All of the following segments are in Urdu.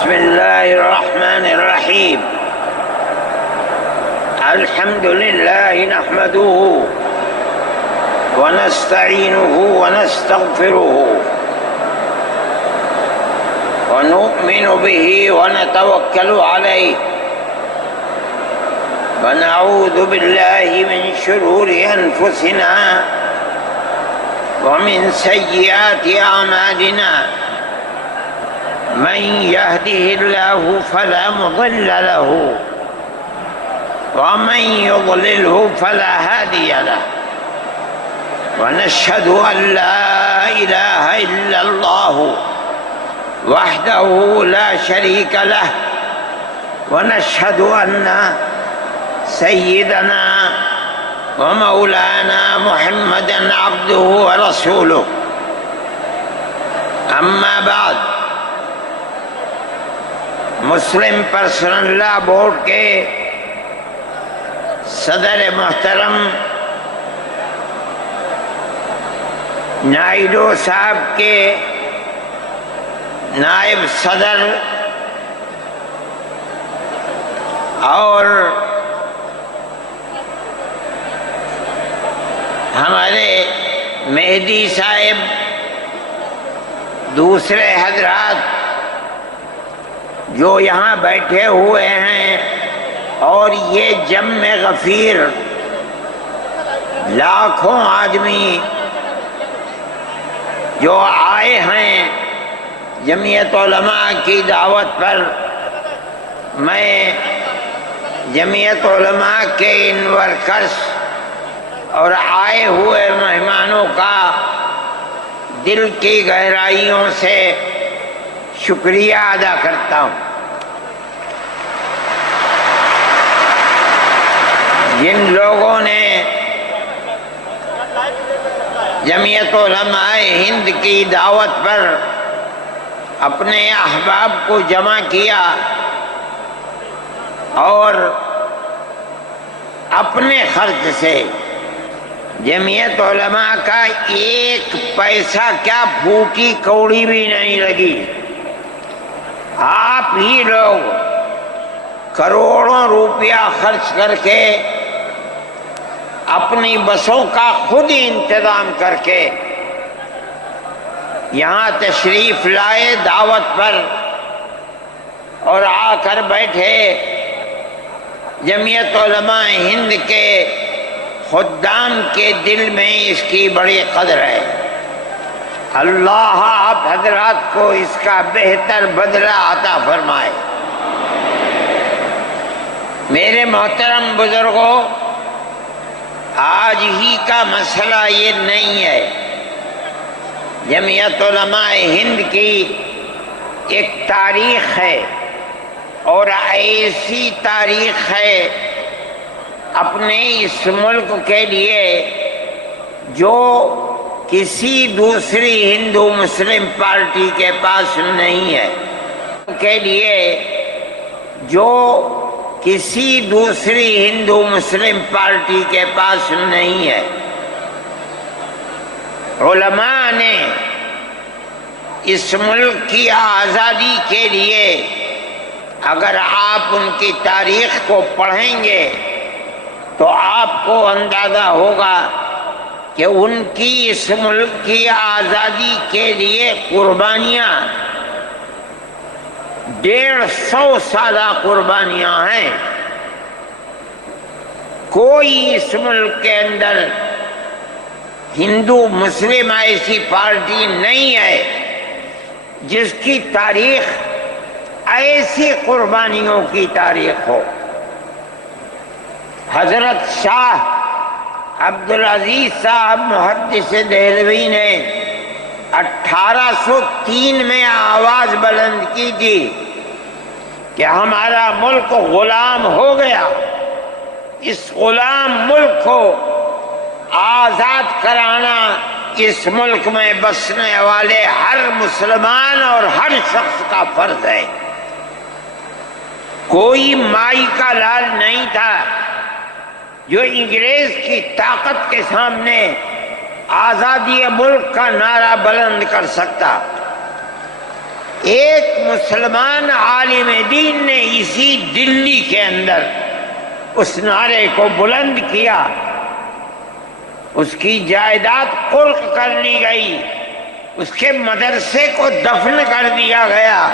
بسم الله الرحمن الرحيم. الحمد لله نحمده ونستعينه ونستغفره ونؤمن به ونتوكل عليه ونعوذ بالله من شرور أنفسنا ومن سيئات أعمالنا. من يهده الله فلا مضل له ومن يضلله فلا هادي له. ونشهد أن لا إله إلا الله وحده لا شريك له. ونشهد أن سيدنا ومولانا محمدا عبده ورسوله. أما بعد، مسلم پرسنل لا بورڈ کے صدر محترم نائیڈو صاحب کے نائب صدر اور ہمارے مہدی صاحب، دوسرے حضرات جو یہاں بیٹھے ہوئے ہیں، اور یہ جمع غفیر لاکھوں آدمی جو آئے ہیں جمعیت علماء کی دعوت پر، میں جمعیت علماء کے ان ورکرز اور آئے ہوئے مہمانوں کا دل کی گہرائیوں سے شکریہ ادا کرتا ہوں. جن لوگوں نے جمعیت علماء ہند کی دعوت پر اپنے احباب کو جمع کیا اور اپنے خرچ سے جمعیت علماء کا ایک پیسہ کیا پھوٹی کوڑی بھی نہیں لگی، آپ ہی لوگ کروڑوں روپیہ خرچ کر کے اپنی بسوں کا خود ہی انتظام کر کے یہاں تشریف لائے دعوت پر، اور آ کر بیٹھے. جمعیت علماء ہند کے خدام کے دل میں اس کی بڑی قدر ہے. اللہ آپ حضرات کو اس کا بہتر بدلہ عطا فرمائے. میرے محترم بزرگوں، آج ہی کا مسئلہ یہ نہیں ہے. جمعیت علماء ہند کی ایک تاریخ ہے، اور ایسی تاریخ ہے اپنے اس ملک کے لیے جو کسی دوسری ہندو مسلم پارٹی کے پاس نہیں ہے، کے لیے جو کسی دوسری ہندو مسلم پارٹی کے پاس نہیں ہے. علماء نے اس ملک کی آزادی کے لیے، اگر آپ ان کی تاریخ کو پڑھیں گے تو آپ کو اندازہ ہوگا کہ ان کی اس ملک کی آزادی کے لیے قربانیاں 150 سالہ قربانیاں ہیں. کوئی اس ملک کے اندر ہندو مسلم ایسی پارٹی نہیں ہے جس کی تاریخ ایسی قربانیوں کی تاریخ ہو. حضرت شاہ عبدالعزیز صاحب محدث دہلوی نے 1803 میں آواز بلند کی تھی کہ ہمارا ملک غلام ہو گیا، اس غلام ملک کو آزاد کرانا اس ملک میں بسنے والے ہر مسلمان اور ہر شخص کا فرض ہے. کوئی مائی کا لال نہیں تھا جو انگریز کی طاقت کے سامنے آزادی ملک کا نعرہ بلند کر سکتا. ایک مسلمان عالم دین نے اسی دلی کے اندر اس نعرے کو بلند کیا، اس کی جائیداد قرق کر لی گئی، اس کے مدرسے کو دفن کر دیا گیا،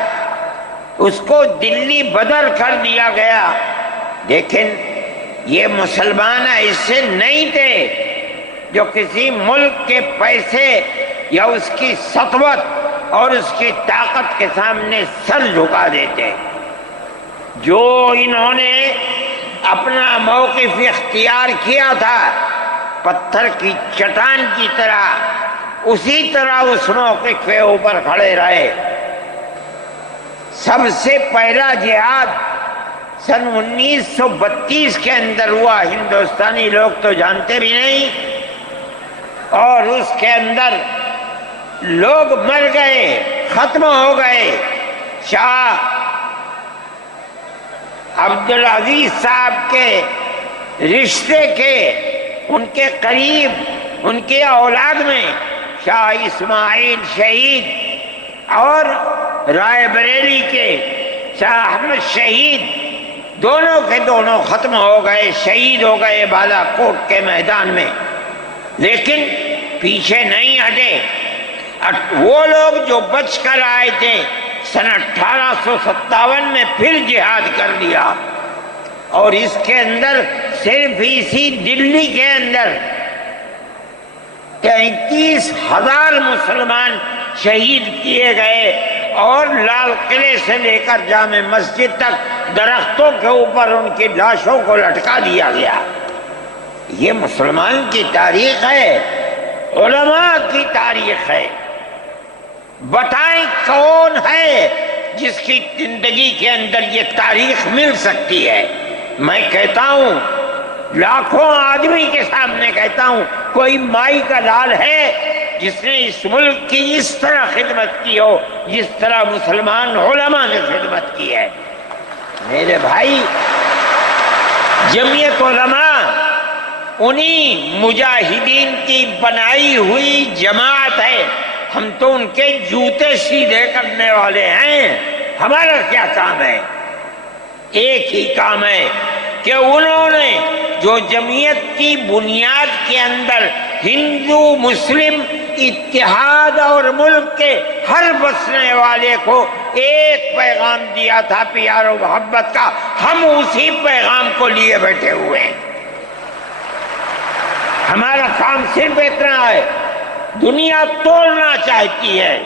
اس کو دلی بدر کر دیا گیا۔ لیکن یہ مسلمان ایسے نہیں تھے جو کسی ملک کے پیسے یا اس کی سطوت اور اس کی طاقت کے سامنے سر جھکا دیتے۔ جو انہوں نے اپنا موقف اختیار کیا تھا پتھر کی چٹان کی طرح، اسی طرح اس موقف کے اوپر کھڑے رہے۔ سب سے پہلا جہاد سن 1932 کے اندر ہوا، ہندوستانی لوگ تو جانتے بھی نہیں، اور اس کے اندر لوگ مر گئے، ختم ہو گئے۔ شاہ عبدالعزیز صاحب کے رشتے کے، ان کے قریب، ان کے اولاد میں شاہ اسماعیل شہید اور رائے بریلی کے شاہ احمد شہید، دونوں کے دونوں ختم ہو گئے، شہید ہو گئے بالا کوٹ کے میدان میں۔ لیکن پیچھے نہیں ہٹے۔ وہ لوگ جو بچ کر آئے تھے سن 1857 میں پھر جہاد کر دیا، اور اس کے اندر صرف اسی دلی کے اندر 33,000 مسلمان شہید کیے گئے، اور لال قلعے سے لے کر جامع مسجد تک درختوں کے اوپر ان کی لاشوں کو لٹکا دیا گیا۔ یہ مسلمان کی تاریخ ہے، علماء کی تاریخ ہے۔ بتائیں کون ہے جس کی زندگی کے اندر یہ تاریخ مل سکتی ہے؟ میں کہتا ہوں، لاکھوں آدمی کے سامنے کہتا ہوں، کوئی مائی کا لال ہے جس نے اس ملک کی اس طرح خدمت کی ہو جس طرح مسلمان علماء نے خدمت کی ہے؟ میرے بھائی، جمعیت علماء انہی مجاہدین کی بنائی ہوئی جماعت ہے۔ ہم تو ان کے جوتے سیدھے کرنے والے ہیں۔ ہمارا کیا کام ہے؟ ایک ہی کام ہے کہ انہوں نے جو جمعیت کی بنیاد کے اندر ہندو مسلم اتحاد اور ملک کے ہر بسنے والے کو ایک پیغام دیا تھا پیار و محبت کا، ہم اسی پیغام کو لیے بیٹھے ہوئے ہیں۔ ہمارا کام صرف اتنا ہے۔ دنیا توڑنا چاہتی ہے،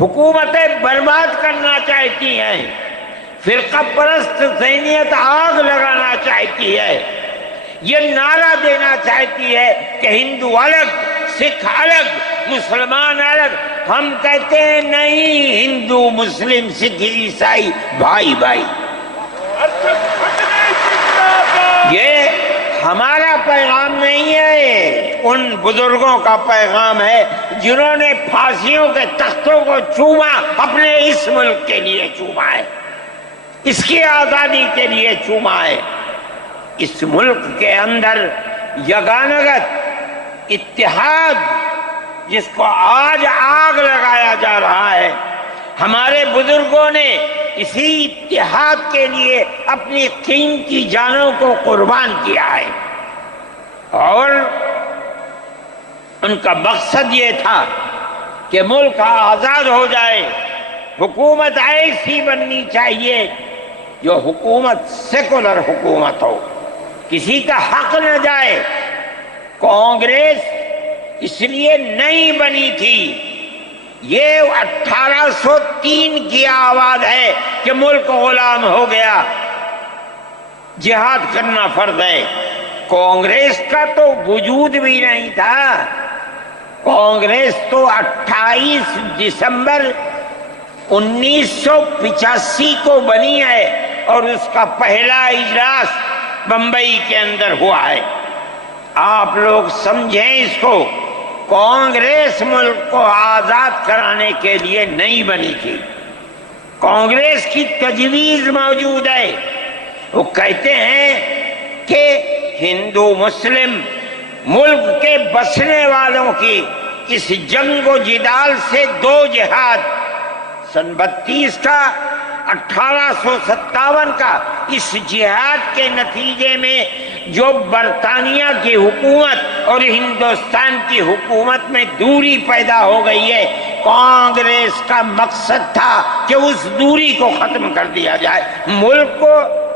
حکومتیں برباد کرنا چاہتی ہیں، فرقہ پرست ذہنیت آگ لگانا چاہتی ہے، یہ نعرہ دینا چاہتی ہے کہ ہندو الگ، سکھ الگ، مسلمان الگ۔ ہم کہتے ہیں نہیں، ہندو مسلم سکھ عیسائی بھائی بھائی۔ یہ ہمارا پیغام نہیں ہے، ان بزرگوں کا پیغام ہے جنہوں نے پھانسیوں کے تختوں کو چوما، اپنے اس ملک کے لیے چوما ہے، اس کی آزادی کے لیے چوما ہے۔ اس ملک کے اندر یگانگت اتحاد جس کو آج آگ لگایا جا رہا ہے، ہمارے بزرگوں نے اسی اتحاد کے لیے اپنی قیمتی جانوں کو قربان کیا ہے، اور ان کا مقصد یہ تھا کہ ملک آزاد ہو جائے۔ حکومت ایسی بننی چاہیے جو حکومت سیکولر حکومت ہو، کسی کا حق نہ جائے۔ کانگریس اس لیے نہیں بنی تھی، یہ 1803 کی آواز ہے کہ ملک غلام ہو گیا، جہاد کرنا فرض ہے۔ کانگریس کا تو وجود بھی نہیں تھا۔ کانگریس تو 28 دسمبر 1985 کو بنی ہے، اور اس کا پہلا اجلاس بمبئی کے اندر ہوا ہے۔ آپ لوگ سمجھیں اس کو، کانگریس ملک کو آزاد کرانے کے لیے نہیں بنی تھی۔ کانگریس کی تجویز موجود ہے۔ وہ کہتے ہیں کہ ہندو مسلم ملک کے بسنے والوں کی اس جنگ و جدال سے دو جہاد سن 32 کا 1857 کا اس جہاد کے نتیجے میں جو برطانیہ کی حکومت اور ہندوستان کی حکومت میں دوری پیدا ہو گئی ہے، کانگریس کا مقصد تھا کہ اس دوری کو ختم کر دیا جائے، ملک کو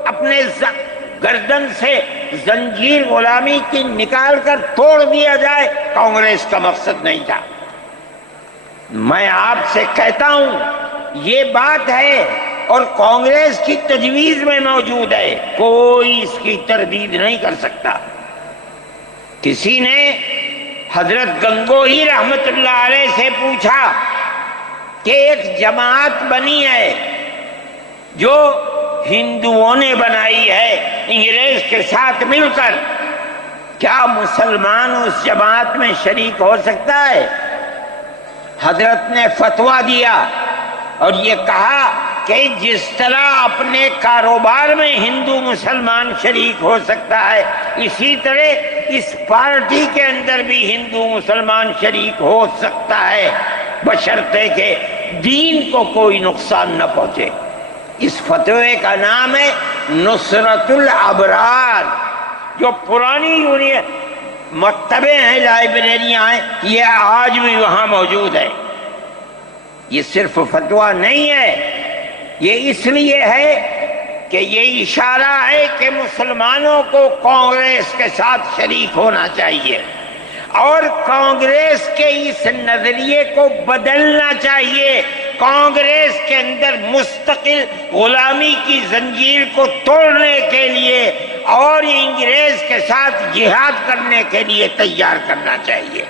اپنے گردن سے زنجیر غلامی کی نکال کر توڑ دیا جائے۔ کانگریس کا مقصد نہیں تھا۔ میں آپ سے کہتا ہوں یہ بات ہے اور کانگریس کی تجویز میں موجود ہے، کوئی اس کی تردید نہیں کر سکتا۔ کسی نے حضرت گنگوہی رحمت اللہ علیہ سے پوچھا کہ ایک جماعت بنی ہے جو ہندوؤں نے بنائی ہے انگریز کے ساتھ مل کر، کیا مسلمان اس جماعت میں شریک ہو سکتا ہے؟ حضرت نے فتویٰ دیا اور یہ کہا کہ جس طرح اپنے کاروبار میں ہندو مسلمان شریک ہو سکتا ہے، اسی طرح اس پارٹی کے اندر بھی ہندو مسلمان شریک ہو سکتا ہے، بشرطے کہ دین کو کوئی نقصان نہ پہنچے۔ اس فتوے کا نام ہے نصرت الابرار، جو پرانی مکتبیں ہیں، لائبریریاں ہیں، یہ آج بھی وہاں موجود ہے۔ یہ صرف فتویٰ نہیں ہے، یہ اس لیے ہے کہ یہ اشارہ ہے کہ مسلمانوں کو کانگریس کے ساتھ شریک ہونا چاہیے اور کانگریس کے اس نظریے کو بدلنا چاہیے۔ کانگریس کے اندر مستقل غلامی کی زنجیر کو توڑنے کے لیے اور انگریز کے ساتھ جہاد کرنے کے لیے تیار کرنا چاہیے۔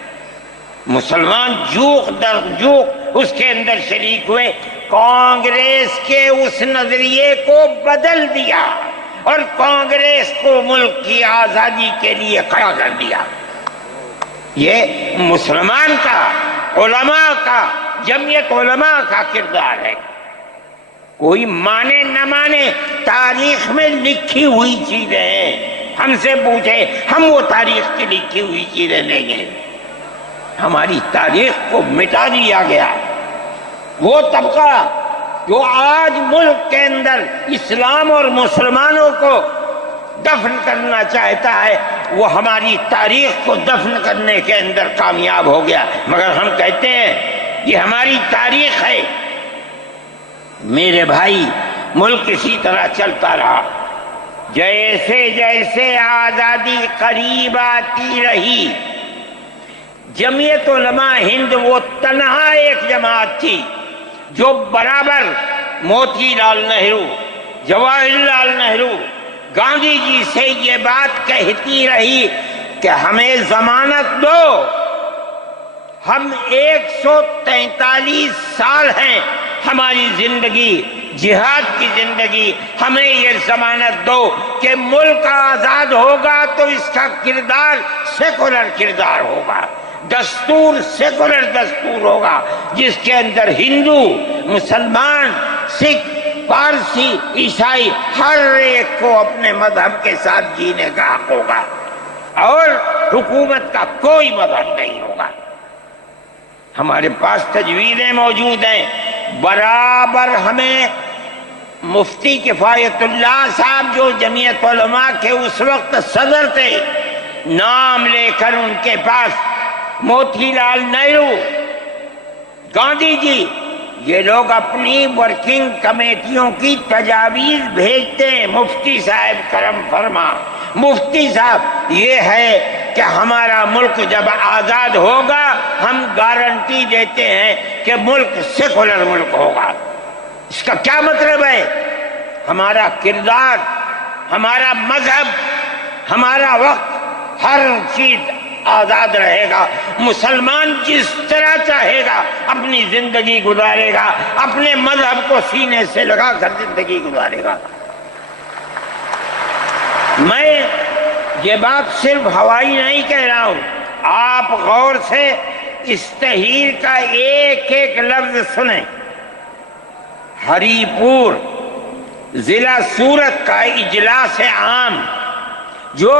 مسلمان جوق در جوق اس کے اندر شریک ہوئے، کانگریس کے اس نظریے کو بدل دیا اور کانگریس کو ملک کی آزادی کے لیے کھڑا کر دیا۔ یہ مسلمان کا، علماء کا، جمعیت علماء کا کردار ہے۔ کوئی مانے نہ مانے، تاریخ میں لکھی ہوئی چیزیں ہیں، ہم سے پوچھے ہم وہ تاریخ کی لکھی ہوئی چیزیں لیں گے۔ ہماری تاریخ کو مٹا دیا گیا۔ وہ طبقہ جو آج ملک کے اندر اسلام اور مسلمانوں کو دفن کرنا چاہتا ہے، وہ ہماری تاریخ کو دفن کرنے کے اندر کامیاب ہو گیا، مگر ہم کہتے ہیں یہ ہماری تاریخ ہے۔ میرے بھائی، ملک اسی طرح چلتا رہا، جیسے جیسے آزادی قریب آتی رہی، جمعیت علماء ہند وہ تنہا ایک جماعت تھی جو برابر موتی لال نہرو، جواہر لال نہرو، گاندھی جی سے یہ بات کہتی رہی کہ ہمیں ضمانت دو، ہم 143 سال ہیں ہماری زندگی، جہاد کی زندگی، ہمیں یہ ضمانت دو کہ ملک آزاد ہوگا تو اس کا کردار سیکولر کردار ہوگا، دستور سیکولر دستور ہوگا، جس کے اندر ہندو، مسلمان، سکھ، پارسی، عیسائی ہر ایک کو اپنے مذہب کے ساتھ جینے کا حق ہوگا اور حکومت کا کوئی مذہب نہیں ہوگا۔ ہمارے پاس تجویزیں موجود ہیں، برابر ہمیں مفتی کفایت اللہ صاحب جو جمعیت علماء کے اس وقت صدر تھے، نام لے کر ان کے پاس موتی لال نہرو، گاندھی جی، یہ لوگ اپنی ورکنگ کمیٹیوں کی تجاویز بھیجتے ہیں، مفتی صاحب کرم فرما، مفتی صاحب یہ ہے کہ ہمارا ملک جب آزاد ہوگا ہم گارنٹی دیتے ہیں کہ ملک سیکولر ملک ہوگا۔ اس کا کیا مطلب ہے؟ ہمارا کردار، ہمارا مذہب، ہمارا وقت، ہر چیز آزاد رہے گا، مسلمان جس طرح چاہے گا اپنی زندگی گزارے گا، اپنے مذہب کو سینے سے لگا کر زندگی گزارے گا۔ میں یہ بات صرف ہوائی نہیں کہہ رہا ہوں، آپ غور سے اس تحریر کا ایک ایک لفظ سنیں۔ ہری پور ضلع سورت کا اجلاس عام جو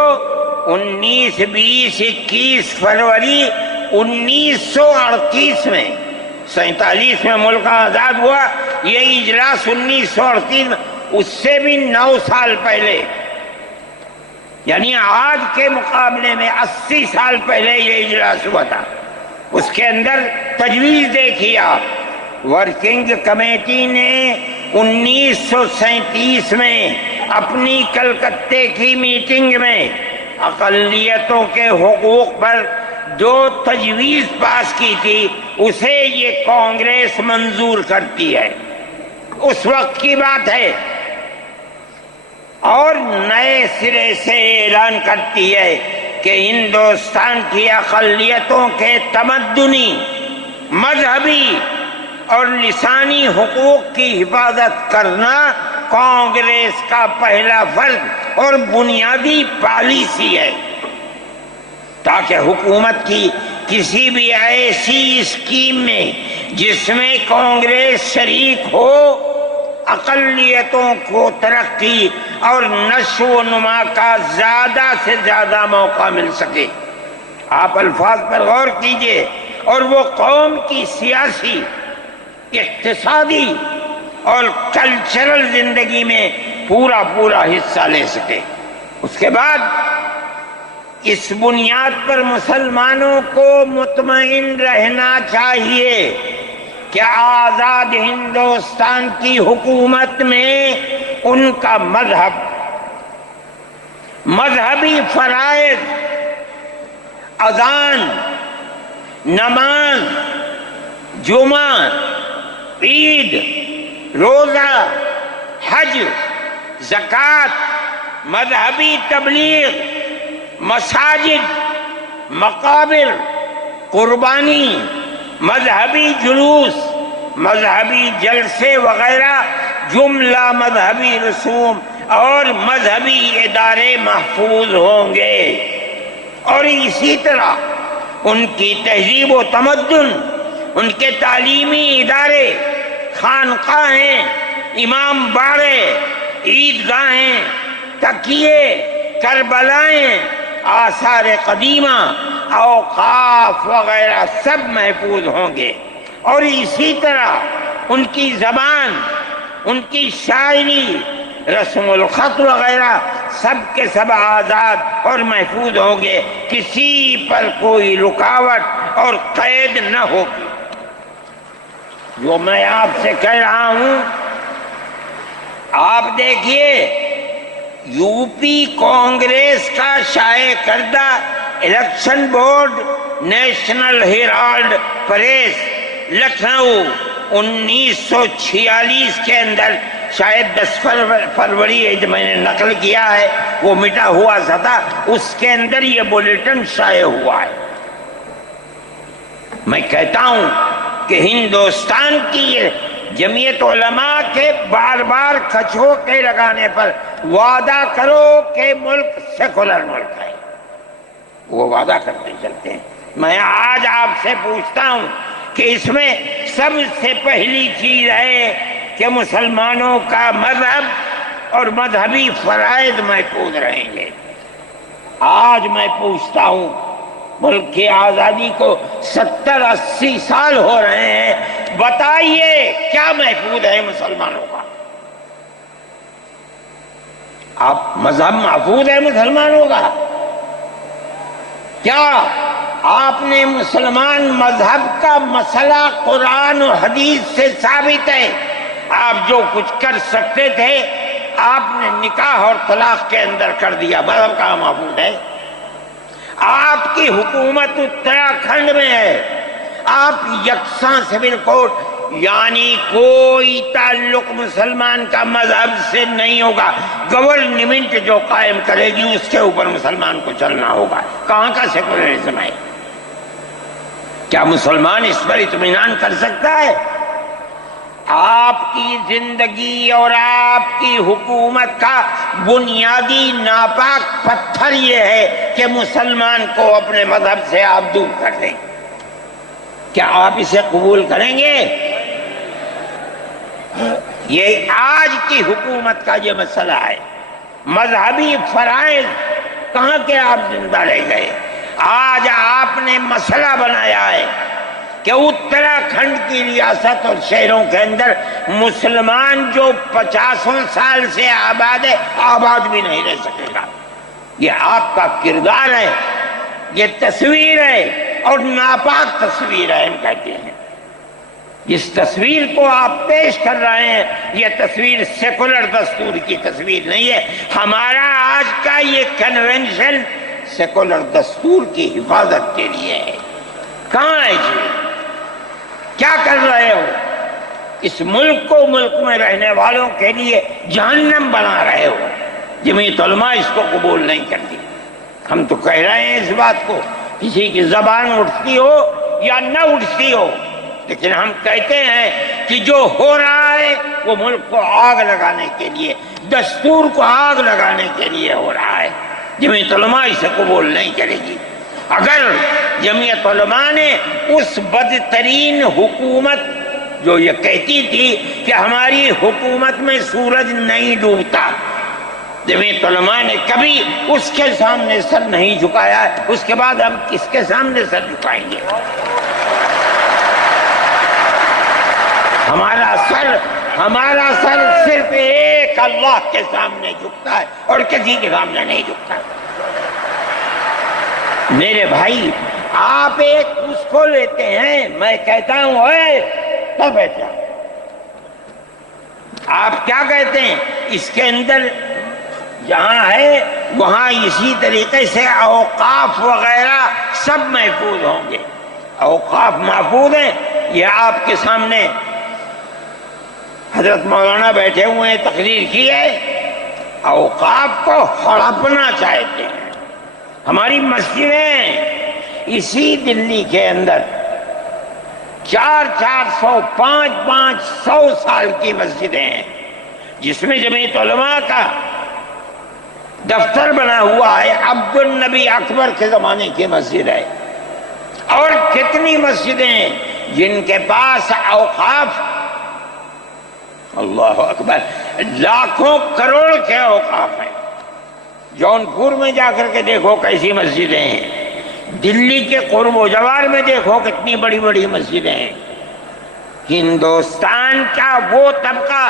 19، 20، 21 فروری 1938 میں 47 میں ملک آزاد ہوا، یہ اجلاس 1938 میں، اس سے بھی 9 سال پہلے، یعنی آج کے مقابلے میں 80 سال پہلے یہ اجلاس ہوا تھا۔ اس کے اندر تجویز دیکھیے آپ، ورکنگ کمیٹی نے 1937 میں اپنی کلکتے کی میٹنگ میں اقلیتوں کے حقوق پر جو تجویز پاس کی تھی اسے یہ کانگریس منظور کرتی ہے، اس وقت کی بات ہے، اور نئے سرے سے اعلان کرتی ہے کہ ہندوستان کی اقلیتوں کے تمدنی، مذہبی اور لسانی حقوق کی حفاظت کرنا کانگریس کا پہلا فرض اور بنیادی پالیسی ہے، تاکہ حکومت کی کسی بھی ایسی اسکیم میں جس میں کانگریس شریک ہو، اقلیتوں کو ترقی اور نشو و نما کا زیادہ سے زیادہ موقع مل سکے۔ آپ الفاظ پر غور کیجئے، اور وہ قوم کی سیاسی، اقتصادی اور کلچرل زندگی میں پورا حصہ لے سکے۔ اس کے بعد اس بنیاد پر مسلمانوں کو مطمئن رہنا چاہیے کہ آزاد ہندوستان کی حکومت میں ان کا مذہبی فرائض، اذان، نماز، جمعہ، عید، روزہ، حج، زکوٰۃ، مذہبی تبلیغ، مساجد، مقابر، قربانی، مذہبی جلوس، مذہبی جلسے وغیرہ جملہ مذہبی رسوم اور مذہبی ادارے محفوظ ہوں گے، اور اسی طرح ان کی تہذیب و تمدن، ان کے تعلیمی ادارے، خانقاہیں، امام باڑے، عیدگاہیں، تکیے، کربلائیں، آثار قدیمہ، اوقاف وغیرہ سب محفوظ ہوں گے، اور اسی طرح ان کی زبان، ان کی شاعری، رسم الخط وغیرہ سب کے سب آزاد اور محفوظ ہوں گے، کسی پر کوئی رکاوٹ اور قید نہ ہوگی۔ جو میں آپ سے کہہ رہا ہوں، آپ دیکھیے، یو پی کانگریس کا شائع کردہ election board, National Herald press, Lucknow, 1946 کے اندر، شاید 10 فروری جو میں نے نقل کیا ہے وہ مٹا ہوا سا تھا، اس کے اندر یہ بلیٹن شائع ہوا ہے۔ میں کہتا ہوں کہ ہندوستان کی جمعیت علماء کے بار بار کھچوکے لگانے پر وعدہ کرو کہ ملک سیکولر ملک ہے، وہ وعدہ کرتے چلتے ہیں۔ میں آج آپ سے پوچھتا ہوں کہ اس میں سب سے پہلی چیز ہے کہ مسلمانوں کا مذہب اور مذہبی فرائض محفوظ رہیں گے۔ آج میں پوچھتا ہوں، ملک کی آزادی کو 70-80 سال ہو رہے ہیں، بتائیے کیا محفوظ ہے مسلمانوں کا؟ آپ مذہب محفوظ ہے مسلمانوں کا؟ کیا آپ نے مسلمان مذہب کا مسئلہ قرآن و حدیث سے ثابت ہے؟ آپ جو کچھ کر سکتے تھے آپ نے نکاح اور طلاق کے اندر کر دیا، مذہب کہاں محفوظ ہے؟ آپ کی حکومت اتراکھنڈ میں ہے، آپ یکساں سول کوڈ، یعنی کوئی تعلق مسلمان کا مذہب سے نہیں ہوگا، گورنمنٹ جو قائم کرے گی اس کے اوپر مسلمان کو چلنا ہوگا۔ کہاں کا سیکولرزم ہے؟ کیا مسلمان اس پر اطمینان کر سکتا ہے؟ آپ کی زندگی اور آپ کی حکومت کا بنیادی ناپاک پتھر یہ ہے کہ مسلمان کو اپنے مذہب سے آپ دور کر دیں۔ کیا آپ اسے قبول کریں گے؟ یہ آج کی حکومت کا یہ مسئلہ ہے۔ مذہبی فرائض کہاں کے آپ زندہ رہ گئے؟ آج آپ نے مسئلہ بنایا ہے کہ اتراکھنڈ کی ریاست اور شہروں کے اندر مسلمان جو 50 سال سے آباد ہے، آباد بھی نہیں رہ سکے گا۔ یہ آپ کا کردار ہے، یہ تصویر ہے اور ناپاک تصویر ہے، ہم کہتے ہیں۔ جس تصویر کو آپ پیش کر رہے ہیں یہ تصویر سیکولر دستور کی تصویر نہیں ہے۔ ہمارا آج کا یہ کنونشن سیکولر دستور کی حفاظت کے لیے ہے۔ کہاں ہے جی؟ کیا کر رہے ہو؟ اس ملک کو، ملک میں رہنے والوں کے لیے جہنم بنا رہے ہو۔ جمعیت علماء اس کو قبول نہیں کرتی۔ ہم تو کہہ رہے ہیں اس بات کو، کسی کی زبان اٹھتی ہو یا نہ اٹھتی ہو، لیکن ہم کہتے ہیں کہ جو ہو رہا ہے وہ ملک کو آگ لگانے کے لیے، دستور کو آگ لگانے کے لیے ہو رہا ہے۔ جمعیت علماء اسے قبول نہیں کرے گی۔ اگر جمعیت علماء نے اس بدترین حکومت جو یہ کہتی تھی کہ ہماری حکومت میں سورج نہیں ڈوبتا، جمعیت علماء نے کبھی اس کے سامنے سر نہیں جھکایا ہے، اس کے بعد ہم کس کے سامنے سر جھکائیں گے؟ ہمارا سر صرف ایک اللہ کے سامنے جھکتا ہے اور کسی کے سامنے نہیں جھکتا۔ میرے بھائی، آپ ایک اس کو لیتے ہیں، میں کہتا ہوں اے تو بیٹھا، آپ کیا کہتے ہیں؟ اس کے اندر جہاں ہے وہاں اسی طریقے سے اوقاف وغیرہ سب محفوظ ہوں گے۔ اوقاف محفوظ ہیں، یہ آپ کے سامنے حضرت مولانا بیٹھے ہوئے ہیں، تقریر کی ہے۔ اوقاف کو ہڑپنا چاہتے ہیں۔ ہماری مسجدیں اسی دلی کے اندر 400 500 سال کی مسجدیں ہیں، جس میں جمعیت علماء کا دفتر بنا ہوا ہے، عبد النبی اکبر کے زمانے کی مسجد ہے۔ اور کتنی مسجدیں ہیں جن کے پاس اوقاف، اللہ اکبر، لاکھوں کروڑ کے اوقاف ہیں۔ جونپور میں جا کر کے دیکھو کیسی مسجدیں ہیں، دلی کے قرب و جوار میں دیکھو کتنی بڑی بڑی مسجدیں ہیں۔ ہندوستان کا وہ طبقہ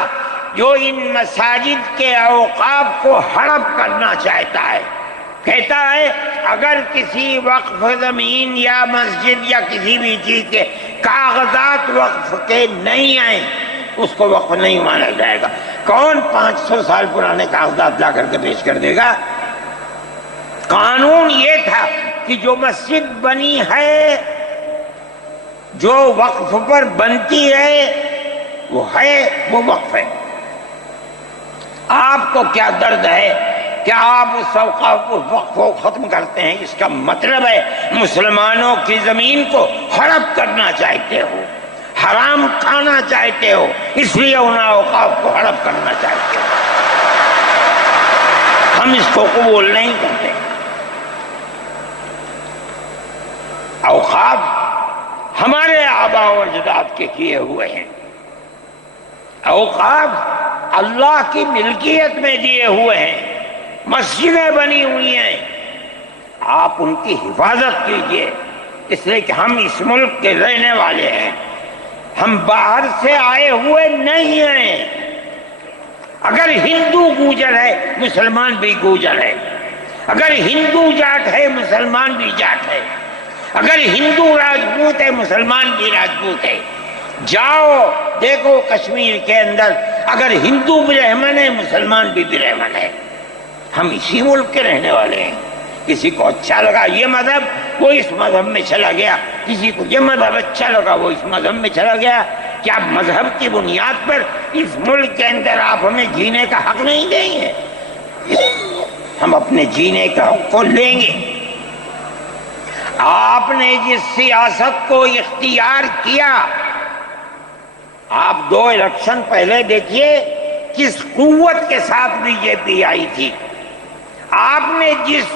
جو ان مساجد کے اوقاف کو ہڑپ کرنا چاہتا ہے، کہتا ہے اگر کسی وقف زمین یا مسجد یا کسی بھی چیز کے کاغذات وقف کے نہیں آئیں اس کو وقف نہیں مانا جائے گا۔ کون 500 سال پرانے کاغذات لا کر کے پیش کر دے گا؟ قانون یہ تھا کہ جو مسجد بنی ہے، جو وقف پر بنتی ہے، وہ وقف ہے۔ آپ کو کیا درد ہے کہ آپ اس وقف کو ختم کرتے ہیں؟ اس کا مطلب ہے مسلمانوں کی زمین کو ہڑپ کرنا چاہتے ہو، حرام کھانا چاہتے ہو، اس لیے ان اوقاف کو ہڑپ کرنا چاہتے ہو۔ ہم اس کو قبول نہیں کرتے۔ اوقاف ہمارے آباء و اجداد کے کیے ہوئے ہیں، اوقاف اللہ کی ملکیت میں دیے ہوئے ہیں، مسجدیں بنی ہوئی ہیں، آپ ان کی حفاظت کیجئے، اس لیے کہ ہم اس ملک کے رہنے والے ہیں، ہم باہر سے آئے ہوئے نہیں ہیں۔ اگر ہندو گوجر ہے مسلمان بھی گوجر ہے، اگر ہندو جاٹ ہے مسلمان بھی جاٹ ہے، اگر ہندو راجپوت ہے مسلمان بھی راجپوت ہے۔ جاؤ دیکھو کشمیر کے اندر، اگر ہندو برہمن ہے مسلمان بھی برہمن ہے۔ ہم اسی ملک کے رہنے والے ہیں۔ کسی کو اچھا لگا یہ مذہب وہ اس مذہب میں چلا گیا، کسی کو یہ مذہب اچھا لگا وہ اس مذہب میں چلا گیا۔ کیا مذہب کی بنیاد پر اس ملک کے اندر آپ ہمیں جینے کا حق نہیں دیں گے؟ ہم اپنے جینے کا حق کو لیں گے۔ آپ نے جس سیاست کو اختیار کیا، آپ 2 الیکشن پہلے دیکھیے کس قوت کے ساتھ بی جے پی آئی تھی۔ آپ نے جس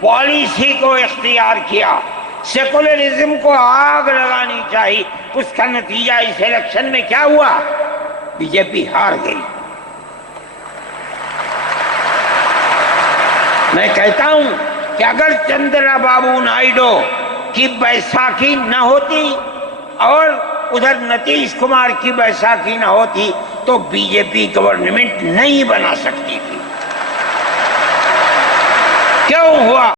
پالیسی کو اختیار کیا، سیکولرزم کو آگ لگانی چاہیے، اس کا نتیجہ اس الیکشن میں کیا ہوا؟ بی جے پی ہار گئی۔ میں کہتا ہوں کہ اگر چندرا بابو نائیڈو کی بیساکھی نہ ہوتی اور ادھر نتیش کمار کی بیساکھی نہ ہوتی تو بی جے پی گورنمنٹ نہیں بنا سکتی تھی. کیوں ہوا؟